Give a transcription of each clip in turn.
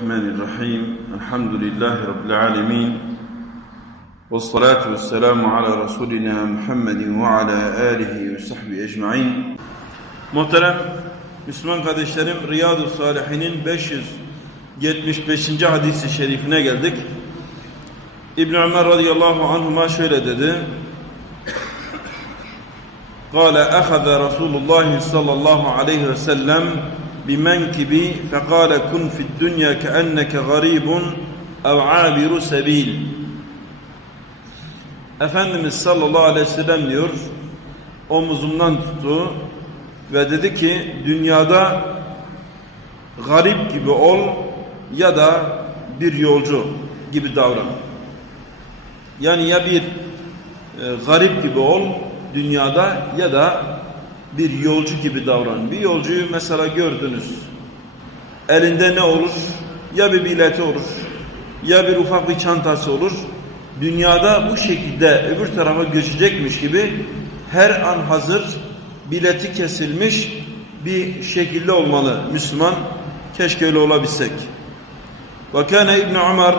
الرحمن الرحيم الحمد لله رب العالمين والصلاة والسلام على رسولنا محمد وعلى آله وصحبه أجمعين Muhterem Müslüman kardeşlerim Riyadu Salihin'in 575. hadisi şerifine geldik. İbn Ömer radıyallahu anhuma şöyle dedi. قال أخذ رسول الله صلى الله عليه وسلم bimenkibi fekale kun fid dünya ke enneke garibun ev abiru sebil. Efendimiz sallallahu aleyhi ve sellem diyor omuzumdan tuttu ve dedi ki dünyada garip gibi ol ya da bir yolcu gibi davran. Yani ya bir e, garip gibi ol dünyada ya da bir yolcu gibi davran. Bir yolcuyu mesela gördünüz. Elinde ne olur? Ya bir bileti olur. Ya bir ufak bir çantası olur. Dünyada bu şekilde öbür tarafa göçecekmiş gibi her an hazır bileti kesilmiş bir şekilde olmalı Müslüman. Keşke öyle olabilsek. Ve kâne İbn Ömer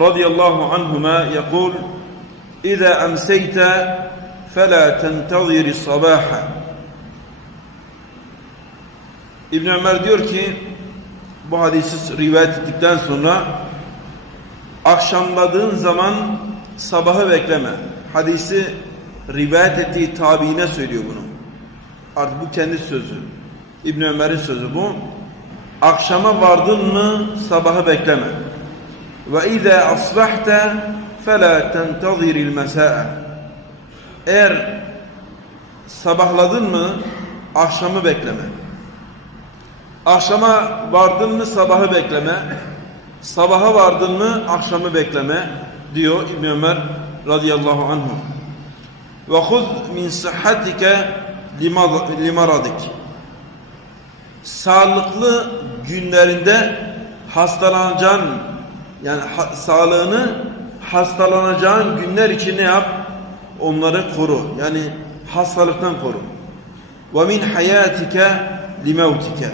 radıyallahu anhuma yekul İza emseyte فَلَا تَنْتَظِرِ الصَّبَاحَ İbn Ömer diyor ki bu hadisi rivayet ettikten sonra akşamladığın zaman sabahı bekleme. Hadisi rivayet ettiği tabiine söylüyor bunu. Artık bu kendi sözü. İbn Ömer'in sözü bu. Akşama vardın mı sabahı bekleme. Ve izâ asbahte felâ tentaziril mesâ'e eğer sabahladın mı akşamı bekleme. Akşama vardın mı sabahı bekleme. Sabaha vardın mı akşamı bekleme diyor İbn Ömer radıyallahu anhu. Ve huz min sıhhatike limaradik. Sağlıklı günlerinde hastalanacağın yani ha, sağlığını hastalanacağın günler için ne yap? Onları koru. Yani hastalıktan koru. Ve min hayatike limevtike.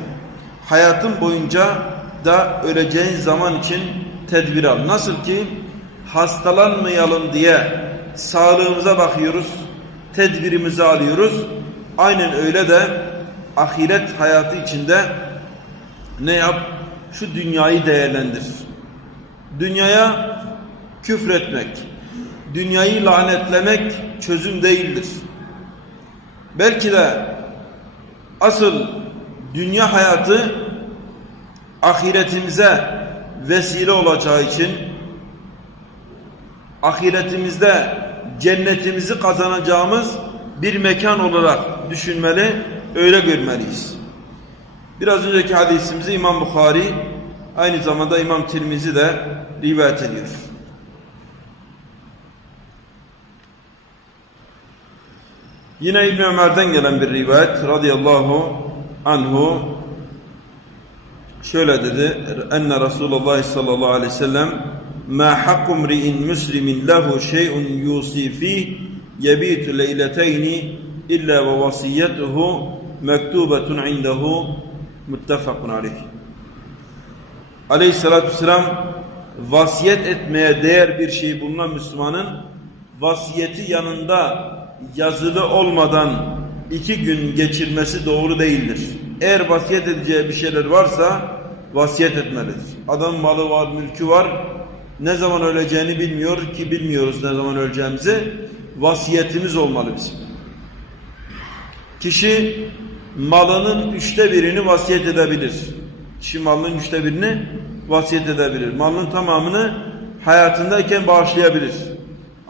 Hayatın boyunca da öleceğin zaman için tedbir al. Nasıl ki hastalanmayalım diye sağlığımıza bakıyoruz, tedbirimizi alıyoruz. Aynen öyle de ahiret hayatı içinde ne yap? Şu dünyayı değerlendir. Dünyaya küfretmek, dünyayı lanetlemek çözüm değildir. Belki de asıl dünya hayatı ahiretimize vesile olacağı için ahiretimizde cennetimizi kazanacağımız bir mekan olarak düşünmeli, öyle görmeliyiz. Biraz önceki hadisimizi İmam Bukhari aynı zamanda İmam Tirmizi de rivayet ediyor. Yine İbn Ömer'den gelen bir rivayet radıyallahu anhu şöyle dedi. Enne Resulullah sallallahu aleyhi ve sellem ma hakkum ri'in muslimin lehu şey'un yusi fih yebitu leyleteyni illa ve vasiyetuhu mektubetun indehu muttefakun aleyh. Aleyhissalatü vesselam vasiyet etmeye değer bir şey bulunan Müslümanın vasiyeti yanında yazılı olmadan iki gün geçirmesi doğru değildir. Eğer vasiyet edeceği bir şeyler varsa vasiyet etmelidir. Adam malı var, mülkü var. Ne zaman öleceğini bilmiyor ki bilmiyoruz ne zaman öleceğimizi. Vasiyetimiz olmalı bizim. Kişi malının üçte birini vasiyet edebilir. Kişi malının üçte birini vasiyet edebilir. Malının tamamını hayatındayken bağışlayabilir.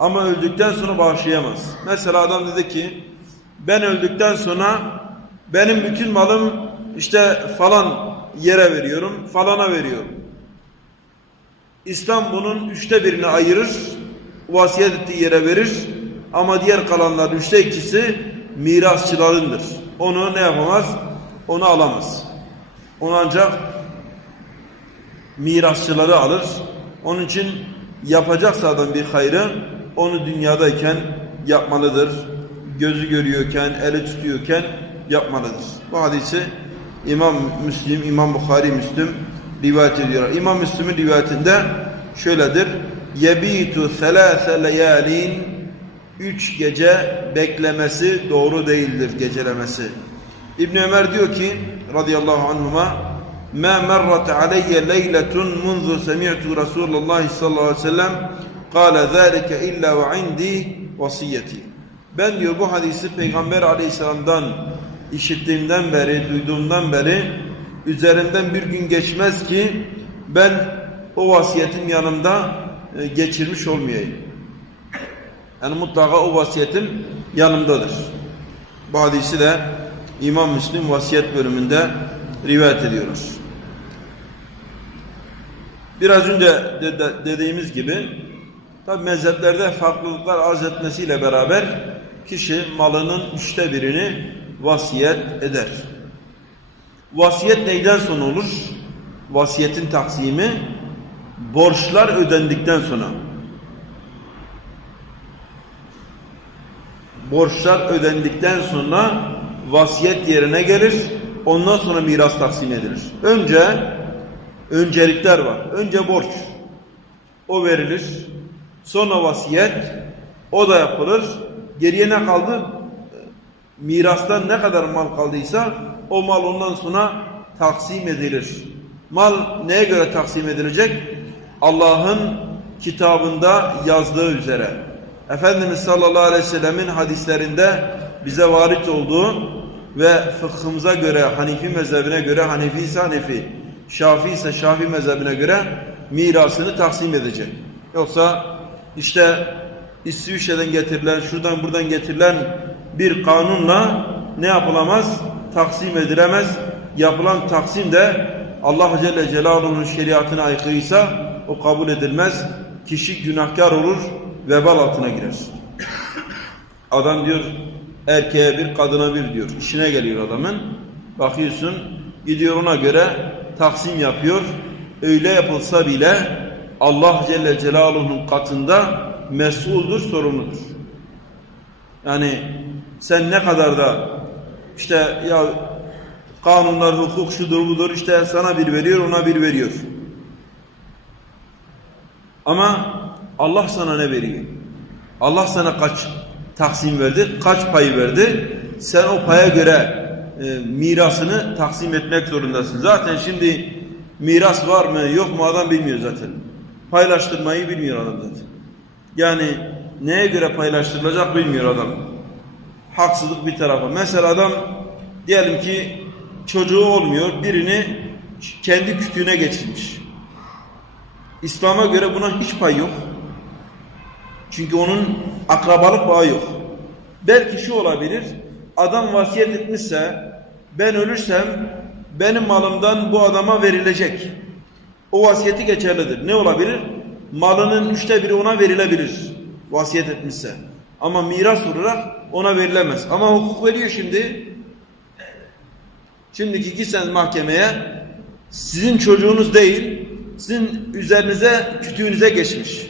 Ama öldükten sonra bağışlayamaz. Mesela adam dedi ki ben öldükten sonra benim bütün malım işte falan yere veriyorum, falana veriyorum. İslam bunun üçte birini ayırır, vasiyet ettiği yere verir ama diğer kalanlar üçte ikisi mirasçılarındır. Onu ne yapamaz? Onu alamaz. Onu ancak mirasçıları alır. Onun için yapacaksa adam bir hayrı onu dünyadayken yapmalıdır. Gözü görüyorken, eli tutuyorken yapmalıdır. Bu hadisi İmam Müslim, İmam Bukhari Müslüm rivayet ediyorlar. İmam Müslim'in rivayetinde şöyledir. Yebitu selâse leyâlin Üç gece beklemesi doğru değildir gecelemesi. İbn Ömer diyor ki radıyallahu anhuma ma merrat aleyye leyletun munzu semi'tu Resulullah sallallahu aleyhi ve sellem kâle zâlike illa ve indi. Ben diyor bu hadisi Peygamber aleyhisselamdan işittiğimden beri, duyduğumdan beri üzerimden bir gün geçmez ki ben o vasiyetim yanımda e, geçirmiş olmayayım. Yani mutlaka o vasiyetim yanımdadır. Bu hadisi de İmam Müslim vasiyet bölümünde rivayet ediyoruz. Biraz önce de, dediğimiz gibi tabi mezheplerde farklılıklar arz etmesiyle beraber kişi malının üçte birini vasiyet eder. Vasiyet neyden sonra olur? Vasiyetin taksimi borçlar ödendikten sonra. borçlar ödendikten sonra vasiyet yerine gelir. Ondan sonra miras taksim edilir. Önce öncelikler var. Önce borç. O verilir. Sonra vasiyet. O da yapılır. Geriye ne kaldı? Mirastan ne kadar mal kaldıysa o mal ondan sonra taksim edilir. Mal neye göre taksim edilecek? Allah'ın kitabında yazdığı üzere. Efendimiz sallallahu aleyhi ve sellemin hadislerinde bize varit olduğu ve fıkhımıza göre, Hanifi mezhebine göre, Hanefi ise Hanefi, Şafi ise Şafi mezhebine göre mirasını taksim edecek. Yoksa işte İsviçre'den getirilen, şuradan buradan getirilen bir kanunla ne yapılamaz? Taksim edilemez. Yapılan taksim de Allah Celle Celaluhu'nun şeriatına aykırıysa o kabul edilmez. Kişi günahkar olur, vebal altına girer. Adam diyor erkeğe bir kadına bir diyor. İşine geliyor adamın. Bakıyorsun gidiyor ona göre taksim yapıyor. Öyle yapılsa bile Allah Celle Celaluhu'nun katında mesuldur, sorumludur. Yani sen ne kadar da işte ya kanunlar, hukuk şudur budur işte sana bir veriyor ona bir veriyor. Ama Allah sana ne veriyor? Allah sana kaç taksim verdi, kaç pay verdi? Sen o paya göre e, mirasını taksim etmek zorundasın. Zaten şimdi miras var mı yok mu adam bilmiyor zaten. Paylaştırmayı bilmiyor adam zaten. Yani neye göre paylaştırılacak bilmiyor adam. Haksızlık bir tarafa. Mesela adam diyelim ki çocuğu olmuyor birini kendi kütüğüne geçirmiş. İslam'a göre buna hiç pay yok. Çünkü onun akrabalık bağı yok. Belki şu olabilir. Adam vasiyet etmişse ben ölürsem benim malımdan bu adama verilecek. O vasiyeti geçerlidir. Ne olabilir? Malının üçte biri ona verilebilir. Vasiyet etmişse. Ama miras olarak ona verilemez. Ama hukuk veriyor şimdi. Şimdiki gitsen mahkemeye sizin çocuğunuz değil, sizin üzerinize, kütüğünüze geçmiş.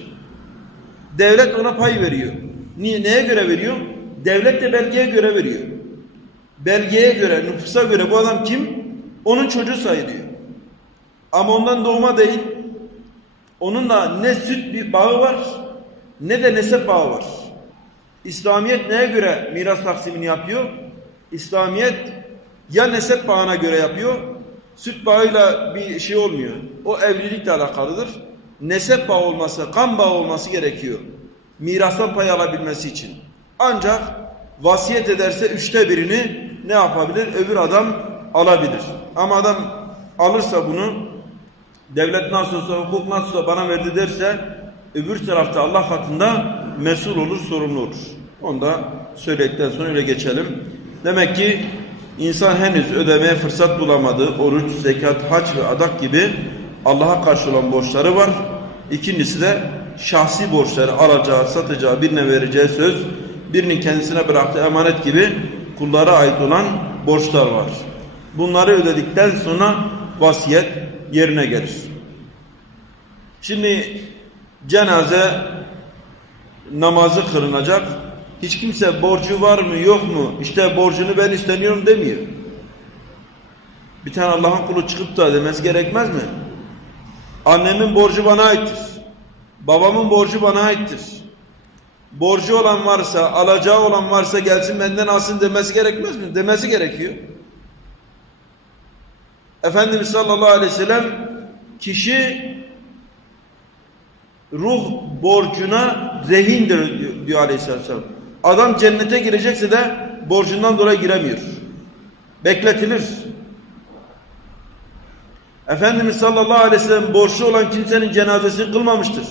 Devlet ona pay veriyor. Niye, neye göre veriyor? Devlet de belgeye göre veriyor. Belgeye göre, nüfusa göre bu adam kim? Onun çocuğu sayılıyor. Ama ondan doğma değil. Onun da ne süt bir bağı var, ne de nesep bağı var. İslamiyet neye göre miras taksimini yapıyor? İslamiyet ya nesep bağına göre yapıyor, süt bağıyla bir şey olmuyor. O evlilikle alakalıdır. Nesep bağı olması, kan bağı olması gerekiyor. Mirastan pay alabilmesi için. Ancak vasiyet ederse üçte birini ne yapabilir? Öbür adam alabilir. Ama adam alırsa bunu devlet nasıl olsa, hukuk nasıl olsa bana verdi derse öbür tarafta Allah katında mesul olur, sorumlu olur. Onu da söyledikten sonra öyle geçelim. Demek ki insan henüz ödemeye fırsat bulamadı. Oruç, zekat, hac ve adak gibi Allah'a karşı olan borçları var. İkincisi de şahsi borçları alacağı, satacağı, birine vereceği söz, birinin kendisine bıraktığı emanet gibi kullara ait olan borçlar var. Bunları ödedikten sonra vasiyet yerine gelir. Şimdi cenaze namazı kılınacak. Hiç kimse borcu var mı yok mu? İşte borcunu ben isteniyorum demiyor. Bir tane Allah'ın kulu çıkıp da demesi gerekmez mi? Annemin borcu bana aittir. Babamın borcu bana aittir. Borcu olan varsa, alacağı olan varsa gelsin benden alsın demesi gerekmez mi? Demesi gerekiyor. Efendimiz sallallahu aleyhi ve sellem kişi ruh borcuna rehindir diyor, aleyhisselam. Adam cennete girecekse de borcundan dolayı giremiyor. Bekletilir. Efendimiz sallallahu aleyhi ve sellem borçlu olan kimsenin cenazesini kılmamıştır.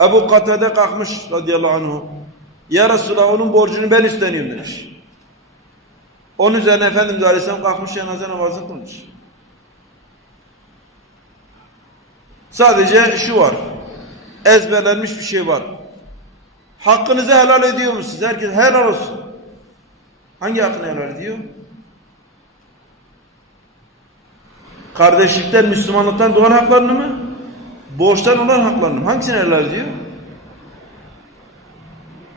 Ebu Katade kalkmış radıyallahu anh. Ya Resulallah onun borcunu ben üstleniyorum demiş. Onun üzerine Efendimiz aleyhisselam kalkmış cenaze namazını kılmış. Sadece şu var. Ezberlenmiş bir şey var. Hakkınızı helal ediyor musunuz? Herkes helal olsun. Hangi hakkını helal ediyor? Kardeşlikten, Müslümanlıktan doğan haklarını mı? Borçtan olan haklarını mı? Hangisini helal ediyor?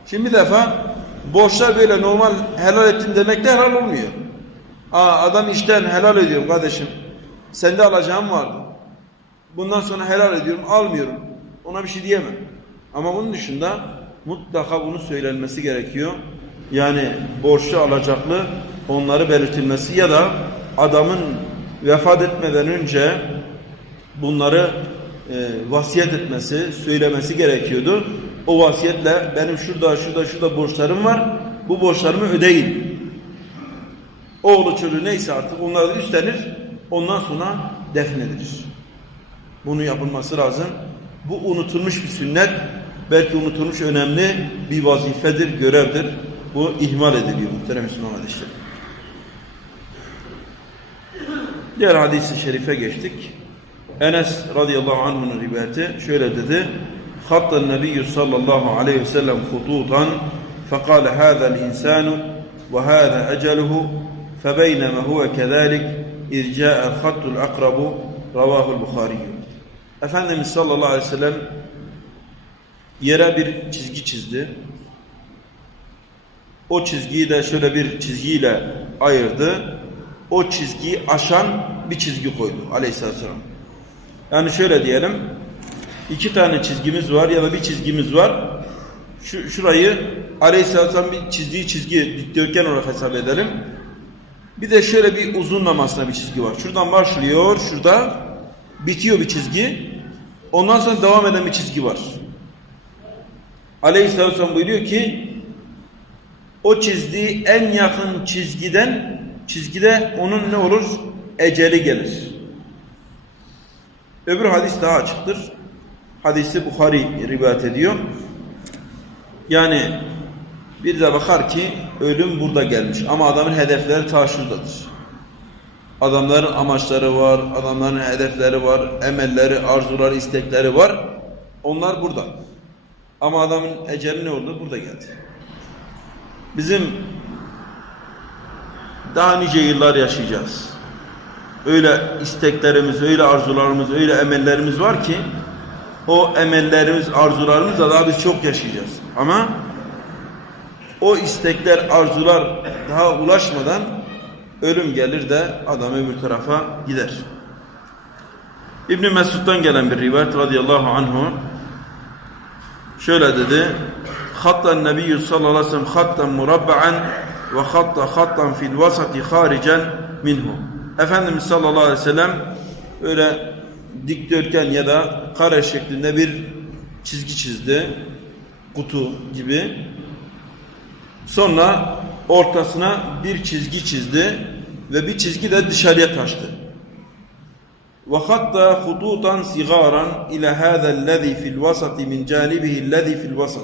Şimdi bir defa borçlar böyle normal helal ettim demekle helal olmuyor. Aa, adam işten helal ediyorum kardeşim. Sende alacağım vardı. Bundan sonra helal ediyorum, almıyorum. Ona bir şey diyemem. Ama bunun dışında mutlaka bunu söylenmesi gerekiyor. Yani borçlu alacaklı onları belirtilmesi ya da adamın vefat etmeden önce bunları e, vasiyet etmesi, söylemesi gerekiyordu. O vasiyetle benim şurada, şurada, şurada borçlarım var. Bu borçlarımı ödeyin. Oğlu çocuğu neyse artık onları üstlenir. Ondan sonra defnedilir. Bunu yapılması lazım. Bu unutulmuş bir sünnet. Belki unutulmuş önemli bir vazifedir, görevdir. Bu ihmal ediliyor muhterem Müslüman kardeşlerim. Diğer hadisi şerife geçtik. Enes radıyallahu anh'ın rivayeti şöyle dedi. Hatta Nebiyyü sallallahu aleyhi ve sellem hututan فقال هذا الإنسان وهذا أجله فبينما هو كذلك إذ جاء الخط الأقرب رواه البخاري Efendimiz sallallahu aleyhi ve sellem yere bir çizgi çizdi. O çizgiyi de şöyle bir çizgiyle ayırdı. O çizgiyi aşan bir çizgi koydu aleyhisselatü vesselam. Yani şöyle diyelim. iki tane çizgimiz var ya da bir çizgimiz var. Şu, şurayı aleyhisselatü vesselam bir çizdiği çizgi dikdörtgen olarak hesap edelim. Bir de şöyle bir uzunlamasına bir çizgi var. Şuradan başlıyor, şurada bitiyor bir çizgi. Ondan sonra devam eden bir çizgi var. Aleyhisselatü vesselam buyuruyor ki o çizdiği en yakın çizgiden çizgide onun ne olur? Eceli gelir. Öbür hadis daha açıktır. Hadisi Bukhari rivayet ediyor. Yani bir de bakar ki ölüm burada gelmiş ama adamın hedefleri ta şuradadır. Adamların amaçları var, adamların hedefleri var, emelleri, arzuları, istekleri var. Onlar burada. Ama adamın eceli ne oldu? Burada geldi. Bizim daha nice yıllar yaşayacağız. Öyle isteklerimiz, öyle arzularımız, öyle emellerimiz var ki o emellerimiz, arzularımızla daha biz çok yaşayacağız. Ama o istekler, arzular daha ulaşmadan ölüm gelir de adam öbür tarafa gider. İbn Mesud'dan gelen bir rivayet radıyallahu anhu şöyle dedi Hattan Nebiyyü sallallahu aleyhi ve sellem hattan murabba'an ve hatta hattan fil vasati haricen minhu. Efendimiz sallallahu aleyhi ve sellem öyle dikdörtgen ya da kare şeklinde bir çizgi çizdi. Kutu gibi. Sonra ortasına bir çizgi çizdi ve bir çizgi de dışarıya taştı. Hatta hututan sigaran ila hada allazi fil vasati min canibihi allazi fil vasat.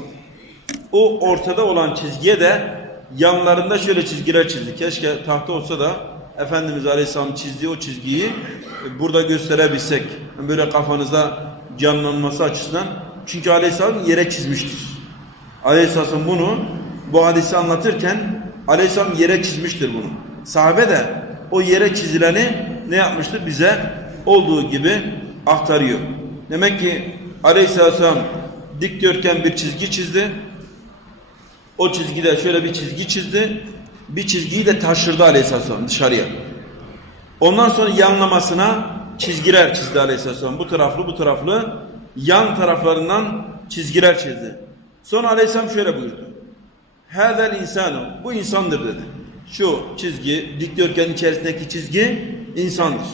O ortada olan çizgiye de yanlarında şöyle çizgiler çizdi. Keşke tahta olsa da Efendimiz Aleyhisselam çizdiği o çizgiyi e, burada gösterebilsek. Böyle kafanızda canlanması açısından. Çünkü Aleyhisselam yere çizmiştir. Aleyhisselam bunu bu hadisi anlatırken Aleyhisselam yere çizmiştir bunu. Sahabe de o yere çizileni ne yapmıştır? Bize olduğu gibi aktarıyor. Demek ki Aleyhisselam dikdörtgen bir çizgi çizdi. O çizgide şöyle bir çizgi çizdi. Bir çizgiyi de taşırdı Aleyhisselam dışarıya. Ondan sonra yanlamasına çizgiler çizdi aleyhisselam. Bu taraflı bu taraflı yan taraflarından çizgiler çizdi. Sonra aleyhisselam şöyle buyurdu. Hâzel insanu. Bu insandır dedi. Şu çizgi, dikdörtgen içerisindeki çizgi insandır.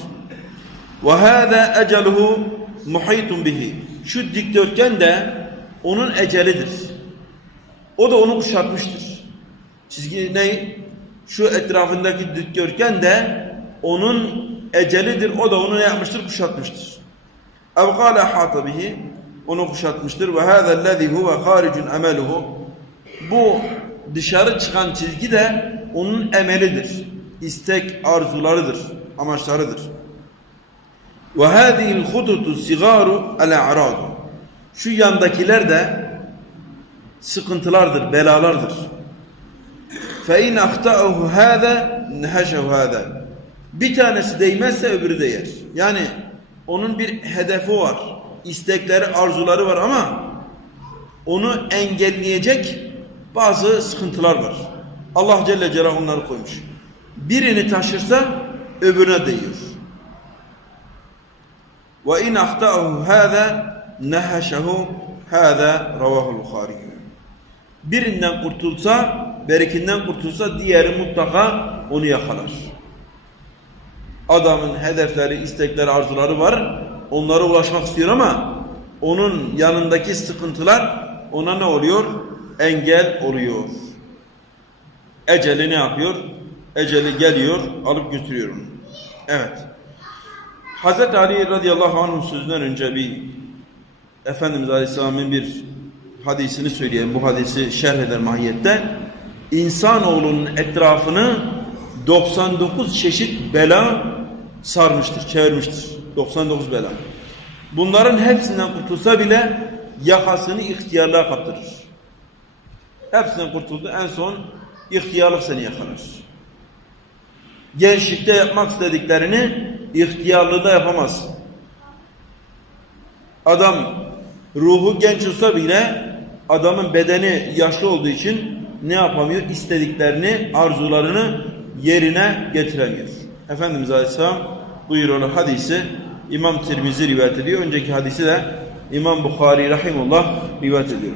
Ve hâzâ eceluhu muhitun bihi. Şu dikdörtgen de onun ecelidir. O da onu kuşatmıştır. Çizgi ne? Şu etrafındaki dikdörtgen de onun ecelidir. O da onu ne yapmıştır? Kuşatmıştır. Ev kâle bihi. Onu kuşatmıştır. Ve hâzellezî huve hâricun emeluhu. Bu dışarı çıkan çizgi de onun emelidir. İstek, arzularıdır, amaçlarıdır. Ve hâzihil hututu sigaru el-a'radu. Şu yandakiler de sıkıntılardır, belalardır. İn ahta'ahu hâze nehaşehu hâze. Bir tanesi değmezse öbürü değer. Yani onun bir hedefi var. istekleri, arzuları var ama onu engelleyecek bazı sıkıntılar var. Allah Celle Celaluhu onları koymuş. Birini taşırsa öbürüne değiyor. Ve in ahta'ahu hâze nehaşehu hâze ravahul Bukhari. Birinden kurtulsa, berikinden kurtulsa diğeri mutlaka onu yakalar. Adamın hedefleri, istekleri, arzuları var. Onlara ulaşmak istiyor ama onun yanındaki sıkıntılar ona ne oluyor? Engel oluyor. Eceli ne yapıyor? Eceli geliyor, alıp götürüyor onu. Evet. Hazreti Ali radıyallahu anh'ın sözünden önce bir Efendimiz Aleyhisselam'ın bir hadisini söyleyeyim. Bu hadisi şerh eder mahiyette. İnsanoğlunun etrafını 99 çeşit bela sarmıştır, çevirmiştir. 99 bela. Bunların hepsinden kurtulsa bile yakasını ihtiyarlığa kaptırır. Hepsinden kurtuldu. En son ihtiyarlık seni yakalar. Gençlikte yapmak istediklerini ihtiyarlığı yapamaz. Adam ruhu genç olsa bile adamın bedeni yaşlı olduğu için ne yapamıyor? İstediklerini, arzularını yerine getiremiyor. Efendimiz Aleyhisselam buyuruyor hadisi İmam Tirmizi rivayet ediyor. Önceki hadisi de İmam Bukhari Rahimullah rivayet ediyor.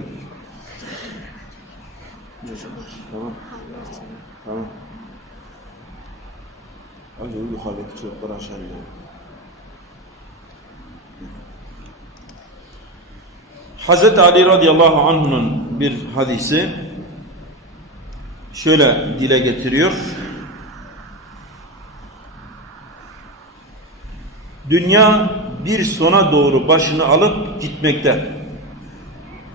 Tamam. Tamam. Önce yukarıdaki çocuklar aşağı iniyor. Hazreti Ali radıyallahu anh'ın bir hadisi şöyle dile getiriyor. Dünya bir sona doğru başını alıp gitmekte.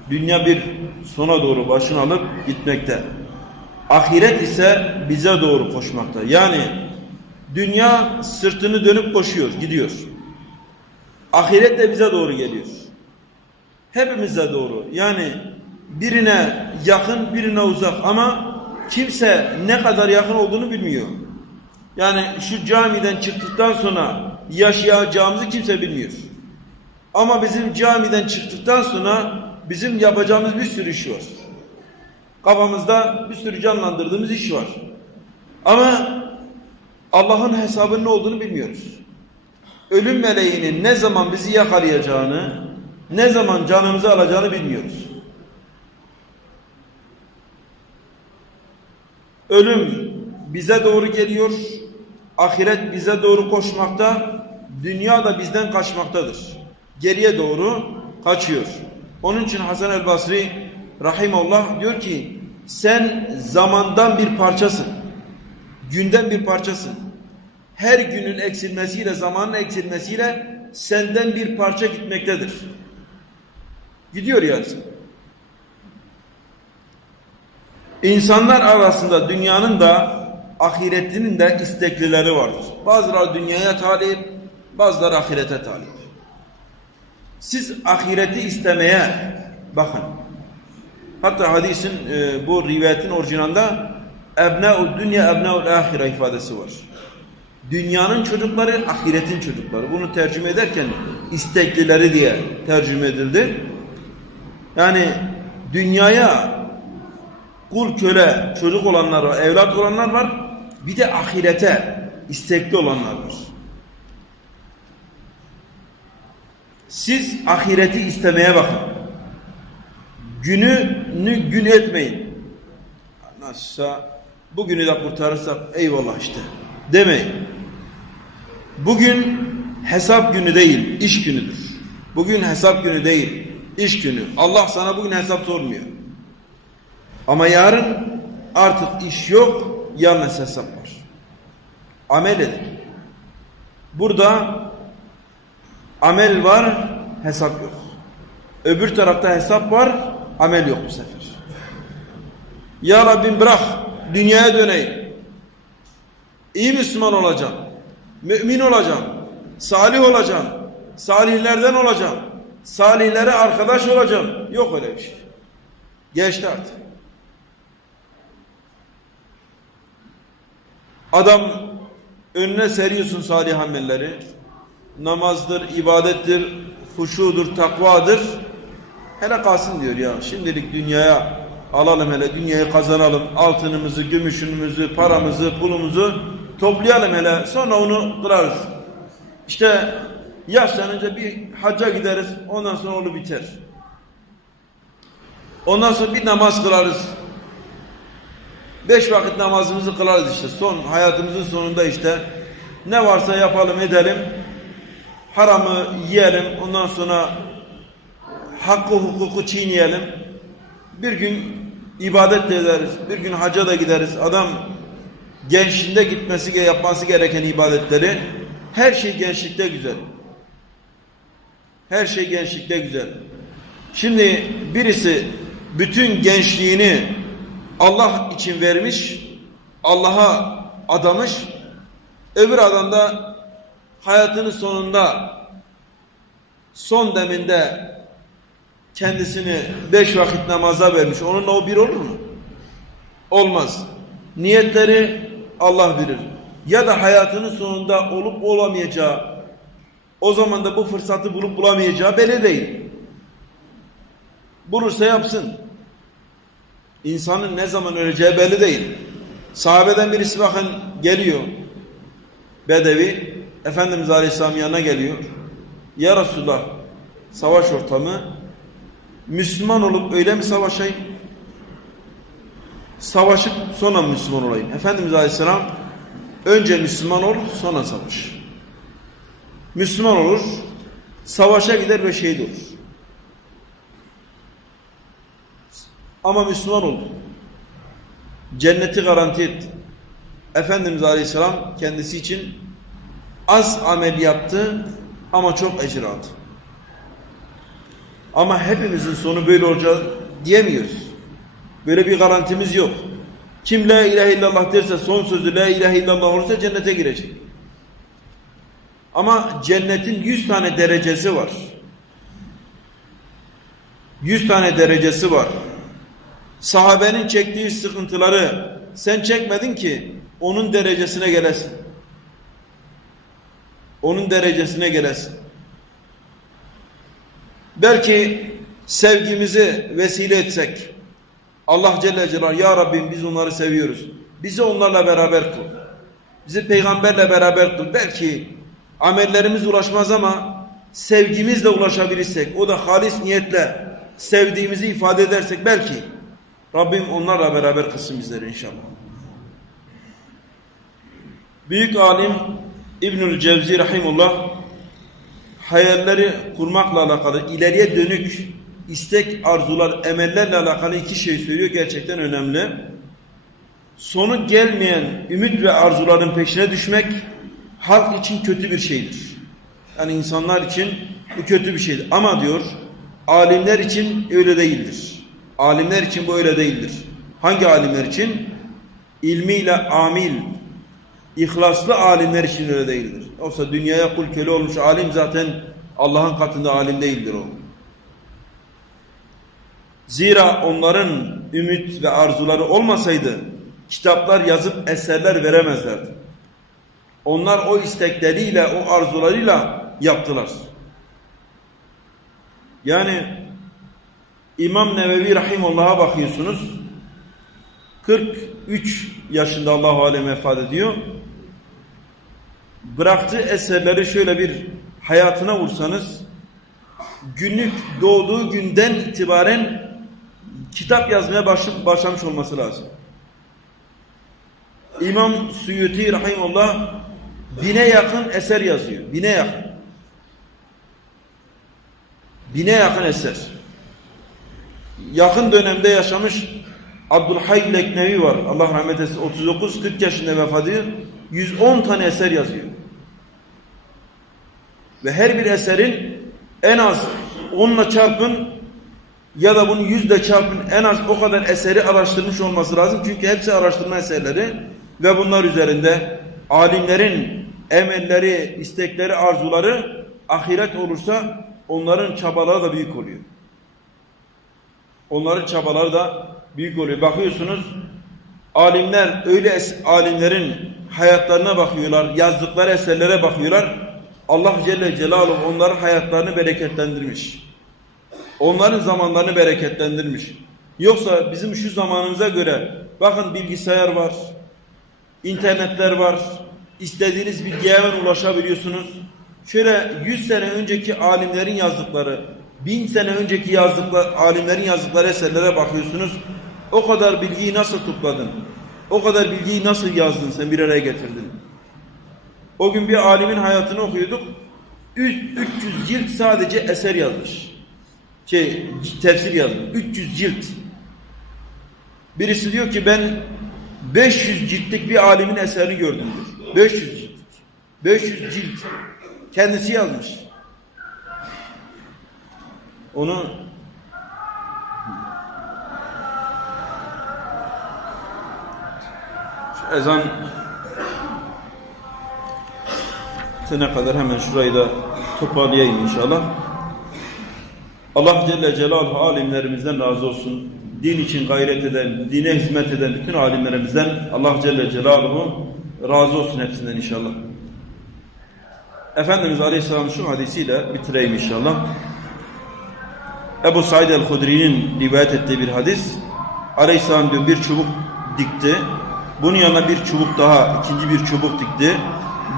Dünya bir sona doğru başını alıp gitmekte. Ahiret ise bize doğru koşmakta. Yani dünya sırtını dönüp koşuyor, gidiyor. Ahiret de bize doğru geliyor. Hepimize doğru. Yani birine yakın, birine uzak ama kimse ne kadar yakın olduğunu bilmiyor. Yani şu camiden çıktıktan sonra yaşayacağımızı kimse bilmiyor. Ama bizim camiden çıktıktan sonra bizim yapacağımız bir sürü iş var. Kafamızda bir sürü canlandırdığımız iş var. Ama Allah'ın hesabının ne olduğunu bilmiyoruz. Ölüm meleğinin ne zaman bizi yakalayacağını, ne zaman canımızı alacağını bilmiyoruz. Ölüm bize doğru geliyor, ahiret bize doğru koşmakta, dünya da bizden kaçmaktadır. Geriye doğru kaçıyor. Onun için Hasan el Basri Rahimullah diyor ki sen zamandan bir parçasın. Günden bir parçasın. Her günün eksilmesiyle, zamanın eksilmesiyle senden bir parça gitmektedir. Gidiyor yani. İnsanlar arasında dünyanın da ahiretinin de isteklileri vardır. Bazıları dünyaya talip, bazıları ahirete talip. Siz ahireti istemeye bakın. Hatta hadisin e, bu rivayetin orijinalında ebnâ'u dünya ebnâ'ul ahire ifadesi var. Dünyanın çocukları, ahiretin çocukları. Bunu tercüme ederken isteklileri diye tercüme edildi. Yani dünyaya kul köle çocuk olanlar var, evlat olanlar var. Bir de ahirete istekli olanlar var. Siz ahireti istemeye bakın. Gününü gün etmeyin. Nasılsa bugünü de kurtarırsak eyvallah işte demeyin. Bugün hesap günü değil, iş günüdür. Bugün hesap günü değil, iş günü. Allah sana bugün hesap sormuyor. Ama yarın artık iş yok, yalnız hesap var. Amel edin. Burada amel var, hesap yok. Öbür tarafta hesap var, amel yok bu sefer. Ya Rabbim bırak, dünyaya döneyim. İyi Müslüman olacağım. Mümin olacağım. Salih olacağım. Salihlerden olacağım. Salihlere arkadaş olacağım. Yok öyle bir şey. Geçti artık. Adam önüne seriyorsun salih amelleri. Namazdır, ibadettir, huşudur, takvadır. Hele kalsın diyor ya. Şimdilik dünyaya alalım hele dünyayı kazanalım. Altınımızı, gümüşümüzü, paramızı, pulumuzu toplayalım hele. Sonra onu kırarız. İşte yaşlanınca bir hacca gideriz. Ondan sonra onu biter. Ondan sonra bir namaz kılarız. Beş vakit namazımızı kılarız işte. Son hayatımızın sonunda işte ne varsa yapalım edelim. Haramı yiyelim. Ondan sonra hakkı hukuku çiğneyelim. Bir gün ibadet de ederiz. Bir gün hacca da gideriz. Adam gençliğinde gitmesi yapması gereken ibadetleri her şey gençlikte güzel. Her şey gençlikte güzel. Şimdi birisi bütün gençliğini Allah için vermiş, Allah'a adamış. Öbür adam da hayatının sonunda son deminde kendisini beş vakit namaza vermiş. Onunla o bir olur mu? Olmaz. Niyetleri Allah bilir. Ya da hayatının sonunda olup olamayacağı, o zaman da bu fırsatı bulup bulamayacağı belli değil. Bulursa yapsın. İnsanın ne zaman öleceği belli değil. Sahabeden birisi bakın geliyor. Bedevi Efendimiz Aleyhisselam yanına geliyor. Ya Resulallah savaş ortamı Müslüman olup öyle mi savaşayım? Savaşıp sonra Müslüman olayım. Efendimiz Aleyhisselam önce Müslüman ol sonra savaş. Müslüman olur savaşa gider ve şehit olur. Ama Müslüman ol. Cenneti garanti et. Efendimiz Aleyhisselam kendisi için az amel yaptı ama çok ecir aldı. Ama hepimizin sonu böyle olacak diyemiyoruz. Böyle bir garantimiz yok. Kim la ilahe illallah derse son sözü la ilahe illallah olursa cennete girecek. Ama cennetin yüz tane derecesi var. Yüz tane derecesi var. Sahabenin çektiği sıkıntıları sen çekmedin ki onun derecesine gelesin. Onun derecesine gelesin. Belki sevgimizi vesile etsek Allah Celle Celaluhu Ya Rabbim biz onları seviyoruz. Bizi onlarla beraber kıl. Bizi peygamberle beraber kıl. Belki amellerimiz ulaşmaz ama sevgimizle ulaşabilirsek o da halis niyetle sevdiğimizi ifade edersek belki Rabbim onlarla beraber kılsın bizleri inşallah. Büyük alim İbnül Cevzi Rahimullah hayalleri kurmakla alakalı ileriye dönük istek, arzular, emellerle alakalı iki şey söylüyor. Gerçekten önemli. Sonu gelmeyen ümit ve arzuların peşine düşmek halk için kötü bir şeydir. Yani insanlar için bu kötü bir şeydir. Ama diyor alimler için öyle değildir. Alimler için bu öyle değildir. Hangi alimler için? İlmiyle amil, ihlaslı alimler için öyle değildir. Yoksa dünyaya kul köle olmuş alim zaten Allah'ın katında alim değildir o. Zira onların ümit ve arzuları olmasaydı kitaplar yazıp eserler veremezlerdi. Onlar o istekleriyle, o arzularıyla yaptılar. Yani İmam Nevevi Rahimullah'a bakıyorsunuz. 43 yaşında Allahu Alem vefat ediyor. Bıraktığı eserleri şöyle bir hayatına vursanız günlük doğduğu günden itibaren kitap yazmaya baş- başlamış olması lazım. İmam Suyuti Rahimullah bine yakın eser yazıyor. Bine yakın. Bine yakın eser. Yakın dönemde yaşamış Abdülhay Leknevi var. Allah rahmet eylesin. 39-40 yaşında vefat ediyor. 110 tane eser yazıyor. Ve her bir eserin en az 10'la çarpın ya da bunu yüzle çarpın en az o kadar eseri araştırmış olması lazım. Çünkü hepsi araştırma eserleri ve bunlar üzerinde alimlerin emelleri, istekleri, arzuları ahiret olursa onların çabaları da büyük oluyor. Onların çabaları da büyük oluyor. Bakıyorsunuz alimler öyle alimlerin hayatlarına bakıyorlar, yazdıkları eserlere bakıyorlar. Allah Celle Celaluhu onların hayatlarını bereketlendirmiş. Onların zamanlarını bereketlendirmiş. Yoksa bizim şu zamanımıza göre bakın bilgisayar var, internetler var, istediğiniz bilgiye hemen ulaşabiliyorsunuz. Şöyle 100 sene önceki alimlerin yazdıkları, 1000 sene önceki yazdıkları, alimlerin yazdıkları eserlere bakıyorsunuz. O kadar bilgiyi nasıl topladın? O kadar bilgiyi nasıl yazdın sen bir araya getirdin? O gün bir alimin hayatını okuyorduk. Üst 300 cilt sadece eser yazmış. Şey, tefsir yazmış. 300 cilt. Birisi diyor ki ben 500 ciltlik bir alimin eserini gördüm diyor. 500 cilt. 500 cilt. Kendisi yazmış. Onu Şu ezan sene kadar hemen şurayı da toparlayayım inşallah. Allah Celle Celaluhu alimlerimizden razı olsun. Din için gayret eden, dine hizmet eden bütün alimlerimizden Allah Celle Celaluhu razı olsun hepsinden inşallah. Efendimiz Aleyhisselam şu hadisiyle bitireyim inşallah. Ebu Said el-Hudri'nin rivayet ettiği bir hadis. Aleyhisselam diyor bir çubuk dikti. Bunun yanına bir çubuk daha, ikinci bir çubuk dikti.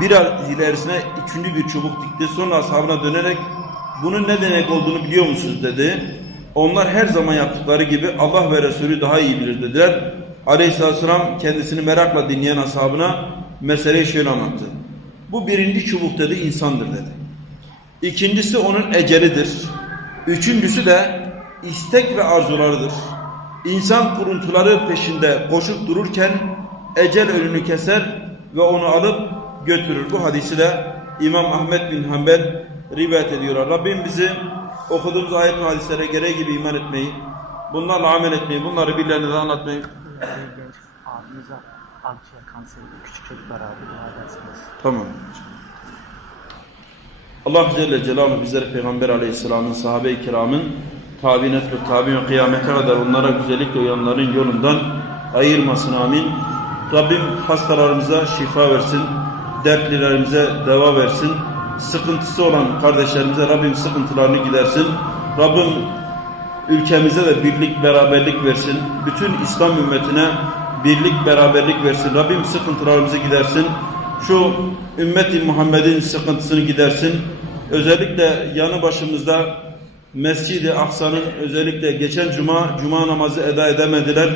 Biraz ilerisine üçüncü bir çubuk dikti. Sonra ashabına dönerek bunun ne demek olduğunu biliyor musunuz dedi. Onlar her zaman yaptıkları gibi Allah ve Resulü daha iyi bilir dediler. Aleyhisselam kendisini merakla dinleyen ashabına meseleyi şöyle anlattı. Bu birinci çubuk dedi insandır dedi. İkincisi onun ecelidir. Üçüncüsü de istek ve arzularıdır. İnsan kuruntuları peşinde koşup dururken ecel önünü keser ve onu alıp götürür. Bu hadisi de İmam Ahmet bin Hanbel rivayet ediyorlar. Rabbim bizi okuduğumuz ayet ve hadislere gereği gibi iman etmeyi, bunlarla amel etmeyi, bunları birilerine de anlatmayı. Abimize akciğer kanseri, küçük çocuklar abi. Tamam. Allah Celle Celaluhu bizleri Peygamber Aleyhisselam'ın, sahabe-i kiramın, tabinet ve tabi ve kıyamete kadar onlara güzellikle uyanların yolundan ayırmasın amin. Rabbim hastalarımıza şifa versin, dertlilerimize deva versin, sıkıntısı olan kardeşlerimize Rabbim sıkıntılarını gidersin. Rabbim ülkemize de birlik, beraberlik versin. Bütün İslam ümmetine birlik, beraberlik versin. Rabbim sıkıntılarımızı gidersin. Şu ümmeti Muhammed'in sıkıntısını gidersin. Özellikle yanı başımızda Mescid-i Aksa'nın özellikle geçen cuma cuma namazı eda edemediler.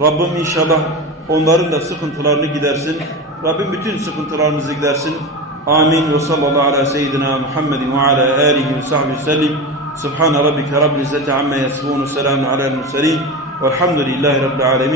Rabbim inşallah onların da sıkıntılarını gidersin. Rabbim bütün sıkıntılarımızı gidersin. Amin ve sallallahu ala seyyidina Muhammedin ve ala alihi ve sahbihi sellim. Subhane rabbike rabbil izzeti amma yasifun. Selamun alel murselin. Velhamdülillahi rabbil alemin.